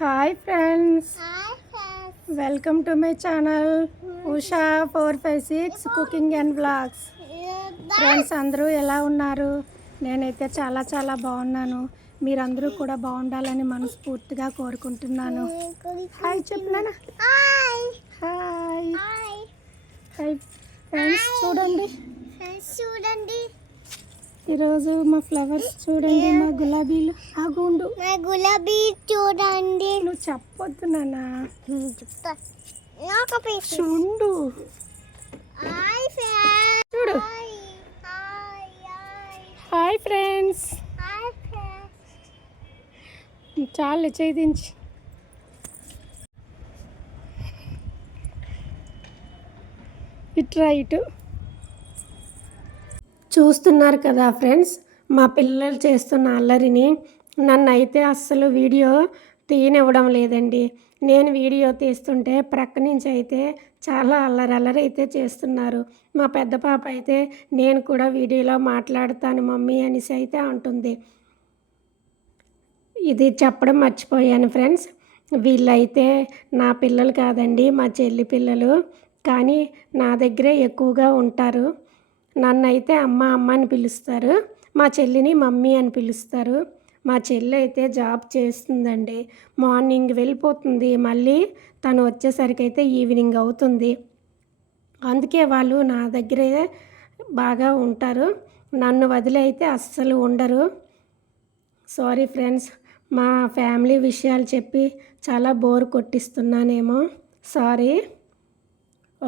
Hi friends, Hi friends. Welcome to my channel Usha 456 cooking and blogs. Friends అందరూ ఎలా ఉన్నారు? నేనైతే చాలా బాగున్నాను. మీరందరూ కూడా బాగుండాలని మనస్ఫూర్తిగా కోరుకుంటున్నాను. హాయ్ చెప్పినానా? Hi. Hi Hi. Hi friends, చూడండి Friends చూడండి. ఈరోజు మా ఫ్లవర్స్ చూడండి, మా గులాబీలు. ఆగుండు, మా గులాబీ చూడండి. నువ్వు చెప్పొద్దు నాన్న, చెప్తా. నాకు పీస్. చూడు Hi friends. చూడు. Hi. Hi. Hi. Hi friends, Hi friends. చాలు చేయించి. ఇటు చూస్తున్నారు కదా ఫ్రెండ్స్, మా పిల్లలు చేస్తున్న అల్లరిని. నన్ను అయితే అస్సలు వీడియో తీయనివ్వడం లేదండి. నేను వీడియో తీస్తుంటే ప్రక్క నుంచి అయితే చాలా అల్లరి అయితే చేస్తున్నారు. మా పెద్ద పాప అయితే నేను కూడా వీడియోలో మాట్లాడతాను మమ్మీ అనేసి అయితే అంటుంది. ఇది చెప్పడం మర్చిపోయాను ఫ్రెండ్స్, వీళ్ళైతే నా పిల్లలు కాదండి, మా చెల్లి పిల్లలు. కానీ నా దగ్గరే ఎక్కువగా ఉంటారు. నన్నైతే అమ్మ అని పిలుస్తారు, మా చెల్లిని మమ్మీ అని పిలుస్తారు. మా చెల్లి అయితే జాబ్ చేస్తుందండి. మార్నింగ్ వెళ్ళిపోతుంది, మళ్ళీ తను వచ్చేసరికి అయితే ఈవినింగ్ అవుతుంది. అందుకే వాళ్ళు నా దగ్గరే బాగా ఉంటారు, నన్ను వదిలి అయితే అస్సలు ఉండరు. సారీ ఫ్రెండ్స్, మా ఫ్యామిలీ విషయాలు చెప్పి చాలా బోర్ కొట్టిస్తున్నానేమో, సారీ.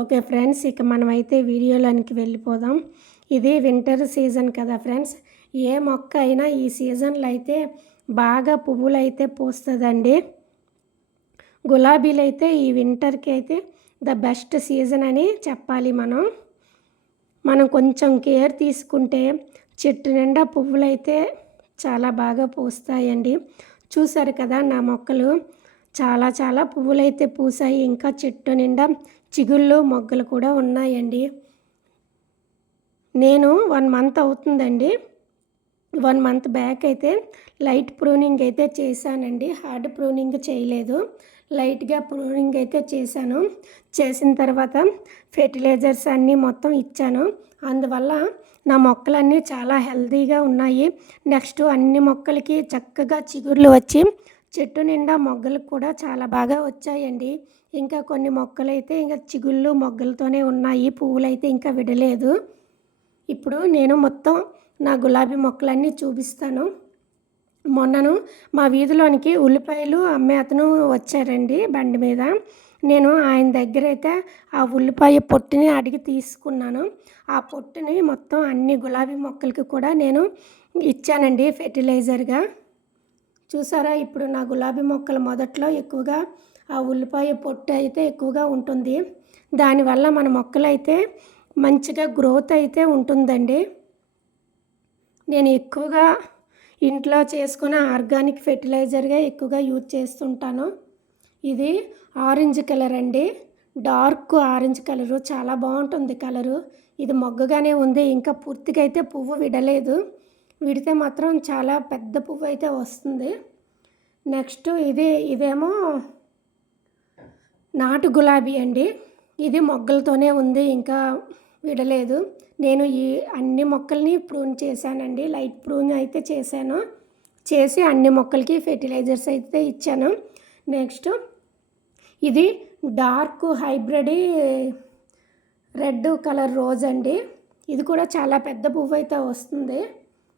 ఓకే ఫ్రెండ్స్, ఇక మనమైతే వీడియోలోనికి వెళ్ళిపోదాం. ఇది వింటర్ సీజన్ కదా ఫ్రెండ్స్, ఏ మొక్క అయినా ఈ సీజన్లో అయితే బాగా పువ్వులు అయితే పూస్తుందండి. గులాబీలు అయితే ఈ వింటర్కి అయితే ద బెస్ట్ సీజన్ అని చెప్పాలి. మనం కొంచెం కేర్ తీసుకుంటే చెట్టు నిండా పువ్వులు అయితే చాలా బాగా పూస్తాయండి. చూసారు కదా నా మొక్కలు, చాలా పువ్వులు అయితే పూసాయి. ఇంకా చెట్టు నిండా చిగుళ్ళు మొగ్గలు కూడా ఉన్నాయండి. నేను 1 మంత్ అవుతుందండి. 1 మంత్ బ్యాక్ అయితే లైట్ ప్రూనింగ్ అయితే చేశానండి, హార్డ్ ప్రూనింగ్ చేయలేదు. లైట్గా ప్రూనింగ్ అయితే చేశాను. చేసిన తర్వాత ఫెర్టిలైజర్స్ అన్నీ మొత్తం ఇచ్చాను. అందువల్ల నా మొక్కలన్నీ చాలా హెల్తీగా ఉన్నాయి. నెక్స్ట్ అన్ని మొక్కలకి చక్కగా చిగుర్లు వచ్చి చెట్టు నిండా మొగ్గలు కూడా చాలా బాగా వచ్చాయండి. ఇంకా కొన్ని మొక్కలు అయితే ఇంకా చిగుళ్ళు మొగ్గలతోనే ఉన్నాయి, పువ్వులు అయితే ఇంకా విడలేదు. ఇప్పుడు నేను మొత్తం నా గులాబీ మొక్కలన్నీ చూపిస్తాను. మొన్నను మా వీధిలోనికి ఉల్లిపాయలు అమ్మే అతను వచ్చారండి బండి మీద. నేను ఆయన దగ్గర అయితే ఆ ఉల్లిపాయ పొట్టుని అడిగి తీసుకున్నాను. ఆ పొట్టుని మొత్తం అన్ని గులాబీ మొక్కలకి కూడా నేను ఇచ్చానండి ఫెర్టిలైజర్గా. చూసారా, ఇప్పుడు నా గులాబీ మొక్కల మొదట్లో ఎక్కువగా ఆ ఉల్లిపాయ పొట్టు అయితే ఎక్కువగా ఉంటుంది. దానివల్ల మన మొక్కలు అయితే మంచిగా గ్రోత్ అయితే ఉంటుందండి. నేను ఎక్కువగా ఇంట్లో చేసుకున్న ఆర్గానిక్ ఫెర్టిలైజర్గా ఎక్కువగా యూజ్ చేస్తుంటాను. ఇది ఆరెంజ్ కలర్ అండి, డార్క్ ఆరెంజ్ కలరు, చాలా బాగుంటుంది కలరు. ఇది మొగ్గగానే ఉంది, ఇంకా పూర్తిగా అయితే పువ్వు విడలేదు. విడితే మాత్రం చాలా పెద్ద పువ్వు అయితే వస్తుంది. నెక్స్ట్ ఇదేమో నాటు గులాబీ అండి. ఇది మొగ్గలతోనే ఉంది, ఇంకా విడలేదు. నేను ఈ అన్ని మొక్కల్ని ప్రూన్ చేశానండి, లైట్ ప్రూన్ అయితే చేశాను. చేసి అన్ని మొక్కలకి ఫెర్టిలైజర్స్ అయితే ఇచ్చాను. నెక్స్ట్ ఇది dark hybrid red colour rose అండి. ఇది కూడా చాలా పెద్ద పువ్వు అయితే వస్తుంది.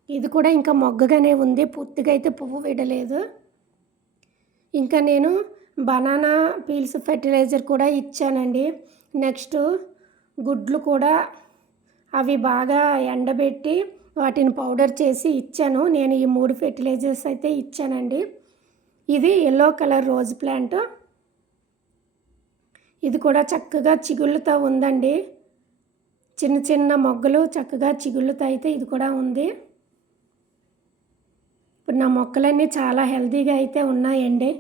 ఇది కూడా ఇంకా మొగ్గగానే ఉంది, పూర్తిగా అయితే పువ్వు విడలేదు. ఇంకా నేను బనానా పీల్స్ ఫెర్టిలైజర్ కూడా ఇచ్చానండి. నెక్స్ట్ గుడ్లు కూడా అవి బాగా ఎండబెట్టి వాటిని పౌడర్ చేసి ఇచ్చాను. నేను ఈ 3 ఫెర్టిలైజర్స్ అయితే ఇచ్చానండి. ఇది ఎల్లో కలర్ రోజ్ ప్లాంట్, ఇది కూడా చక్కగా చిగుళ్ళతో ఉందండి. చిన్న మొగ్గలు చక్కగా చిగుళ్ళతో అయితే ఇది కూడా ఉంది. ఇప్పుడు నా మొక్కలన్నీ చాలా హెల్తీగా అయితే ఉన్నాయండి.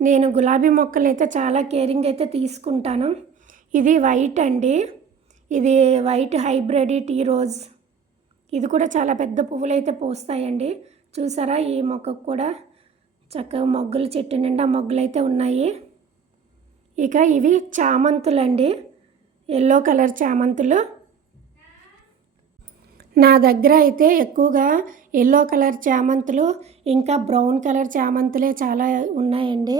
నేను గులాబీ మొక్కలు అయితే చాలా కేరింగ్ అయితే తీసుకుంటాను. ఇది వైట్ అండి, ఇది వైట్ హైబ్రిడ్ టీ రోజ్. ఇది కూడా చాలా పెద్ద పువ్వులు అయితే పూస్తాయండి. చూసారా, ఈ మొక్కకు కూడా చక్కగా మొగ్గలు చెట్టు నిండా మొగ్గలు అయితే ఉన్నాయి. ఇక ఇవి చామంతులు అండి, ఎల్లో కలర్ చామంతులు. నా దగ్గర అయితే ఎక్కువగా ఎల్లో కలర్ చామంతులు ఇంకా బ్రౌన్ కలర్ చామంతులే చాలా ఉన్నాయండి.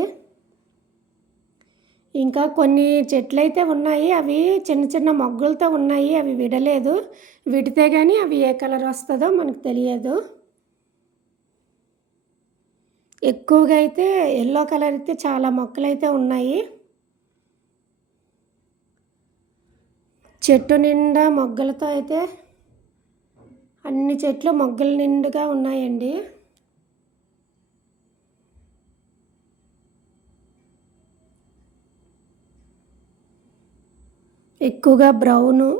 ఇంకా కొన్ని చెట్లు అయితే ఉన్నాయి, అవి చిన్న చిన్న మొగ్గలతో ఉన్నాయి, అవి విడలేదు. విడితే కానీ అవి ఏ కలర్ వస్తుందో మనకు తెలియదు. ఎక్కువగా అయితే ఎల్లో కలర్ అయితే చాలా మొక్కలు అయితే ఉన్నాయి. చెట్టు నిండా మొగ్గలతో అయితే అన్ని చెట్లు మొగ్గలు నిండుగా ఉన్నాయండి. ఎక్కువగా బ్రౌను,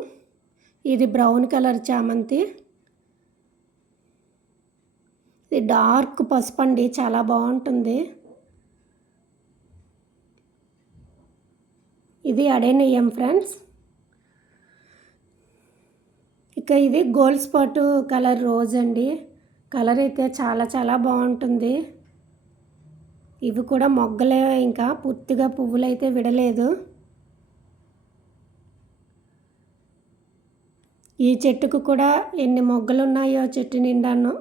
ఇది బ్రౌన్ కలర్ చామంతి. ఇది డార్క్ పసుపు అండి, చాలా బాగుంటుంది. ఇది అడేనియం ఫ్రెండ్స్. ఇక ఇది గోల్డ్ స్పాట్ కలర్ రోజ్ అండి, కలర్ అయితే చాలా చాలా బాగుంటుంది. ఇవి కూడా మొగ్గలే, ఇంకా పూర్తిగా పువ్వులు అయితే విడలేదు. ఈ చెట్టుకు కూడా ఎన్ని మొగ్గలు ఉన్నాయో చెట్టు నిండాను,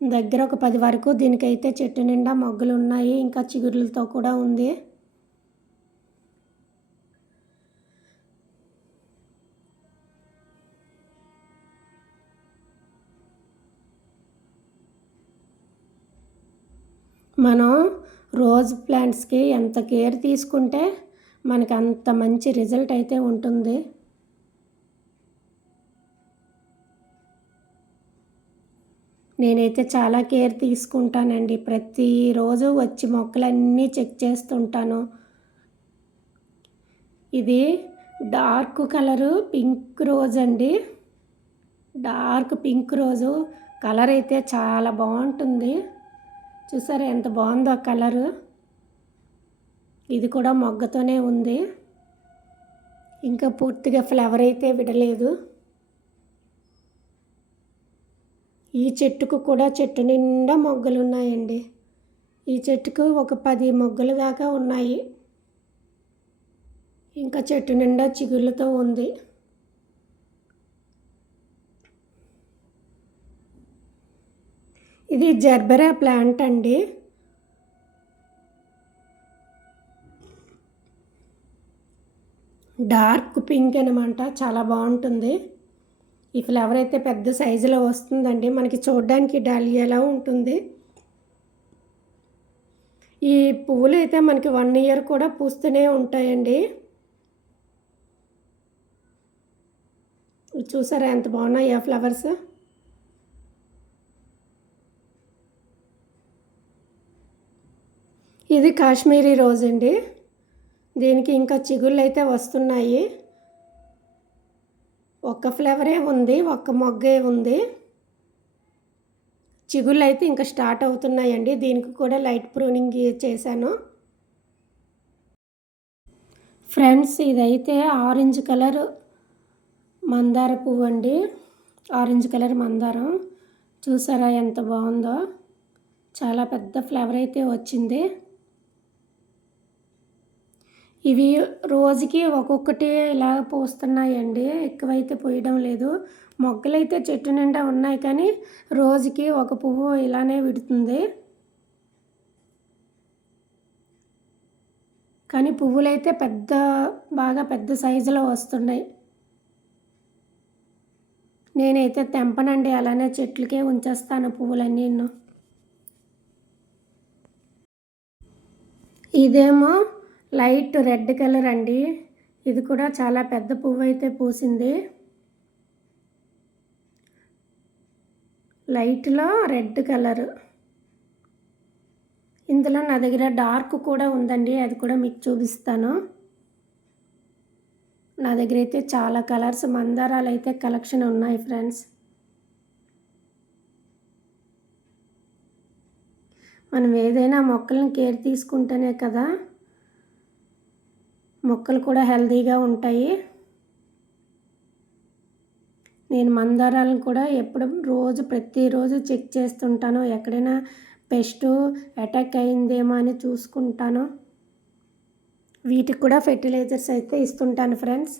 దగ్గర ఒక 10 వరకు దీనికైతే చెట్టు నిండా మొగ్గలు ఉన్నాయి, ఇంకా చిగురులతో కూడా ఉంది. మనం రోజ్ ప్లాంట్స్కి ఎంత కేర్ తీసుకుంటే మనకు అంత మంచి రిజల్ట్ అయితే ఉంటుంది. నేనైతే చాలా కేర్ తీసుకుంటానండి, ప్రతిరోజు వచ్చి మొక్కలన్నీ చెక్ చేస్తుంటాను. ఇది డార్క్ కలరు పింక్ రోజ్ అండి, డార్క్ పింక్ రోజు కలర్ అయితే చాలా బాగుంటుంది. చూసారా ఎంత బాగుందో కలరు. ఇది కూడా మొగ్గతోనే ఉంది, ఇంకా పూర్తిగా ఫ్లవర్ అయితే విడలేదు. ఈ చెట్టుకు కూడా చెట్టు నిండా మొగ్గలు ఉన్నాయండి. ఈ చెట్టుకు ఒక 10 మొగ్గలు దాకా ఉన్నాయి, ఇంకా చెట్టు నిండా చిగుళ్ళతో ఉంది. ఇది జర్బెరా ప్లాంట్ అండి, డార్క్ పింక్ అనమాట, చాలా బాగుంటుంది. ఈ ఫ్లవర్ అయితే పెద్ద సైజులో వస్తుందండి, మనకి చూడడానికి డాలియాలా ఉంటుంది. ఈ పువ్వులు అయితే మనకి 1 ఇయర్ కూడా పూస్తూనే ఉంటాయండి. చూసారా ఎంత బాగున్నాయి ఆ ఫ్లవర్స్. ఇది కాశ్మీరీ రోజ్ అండి, దీనికి ఇంకా చిగుళ్ళు అయితే వస్తున్నాయి. ఒక్క ఫ్లేవరే ఉంది, ఒక్క మొగ్గే ఉంది. చిగుళ్ళు అయితే ఇంకా స్టార్ట్ అవుతున్నాయండి. దీనికి కూడా లైట్ ప్రూనింగ్ చేశాను. ఫ్రెండ్స్ ఇదైతే ఆరెంజ్ కలర్ మందార పువ్వు అండి, ఆరెంజ్ కలర్ మందారం. చూసారా ఎంత బాగుందో, చాలా పెద్ద ఫ్లవర్ అయితే వచ్చింది. ఇవి రోజుకి ఒక్కొక్కటి ఇలా పూస్తున్నాయండి, ఎక్కువైతే పూయడం లేదు. మొగ్గలైతే చెట్టు నిండా ఉన్నాయి, కానీ రోజుకి ఒక పువ్వు ఇలానే విడుతుంది. కానీ పువ్వులైతే బాగా పెద్ద సైజులో వస్తున్నాయి. నేనైతే తెంపనండి, అలానే చెట్లకే ఉంచేస్తాను పువ్వులన్నీ. ఇదేమో లైట్ రెడ్ కలర్ అండి, ఇది కూడా చాలా పెద్ద పువ్వు అయితే పూసింది. లైట్లో రెడ్ కలర్. ఇందులో నా దగ్గర డార్క్ కూడా ఉందండి, అది కూడా మీకు చూపిస్తాను. నా దగ్గర అయితే చాలా కలర్స్ మందారాలు అయితే కలెక్షన్ ఉన్నాయి ఫ్రెండ్స్. మనం ఏదైనా మొక్కలను కేర్ తీసుకుంటేనే కదా మొక్కలు కూడా హెల్తీగా ఉంటాయి. నేను మందారాలను కూడా ప్రతిరోజు చెక్ చేస్తుంటాను. ఎక్కడైనా పెస్ట్ అటాక్ అయిందేమో అని చూసుకుంటాను. వీటికి కూడా ఫెర్టిలైజర్స్ అయితే ఇస్తుంటాను ఫ్రెండ్స్.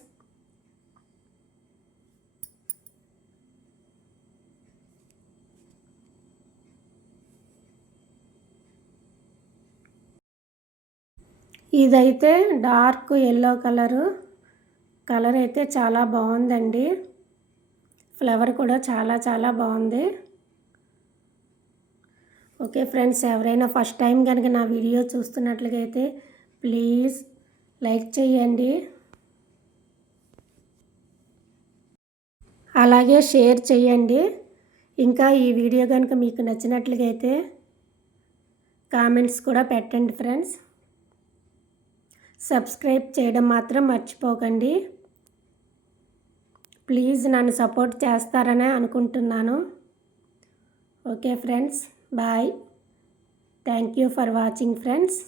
ఇదైతే డార్క్ ఎల్లో కలర్ అయితే చాలా బాగుందండి. ఫ్లవర్ కూడా చాలా చాలా బాగుంది. ఓకే ఫ్రెండ్స్, ఎవరైనా ఫస్ట్ టైం కనుక నా వీడియో చూస్తున్నట్లయితే ప్లీజ్ లైక్ చేయండి, అలాగే షేర్ చేయండి. ఇంకా ఈ వీడియో కనుక మీకు నచ్చినట్లయితే కామెంట్స్ కూడా పెట్టండి ఫ్రెండ్స్. సబ్స్క్రైబ్ చేయడం మాత్రం మర్చిపోకండి. ప్లీజ్ నన్ను సపోర్ట్ చేస్తారని అనుకుంటున్నాను. Okay friends, bye. Thank you for watching friends.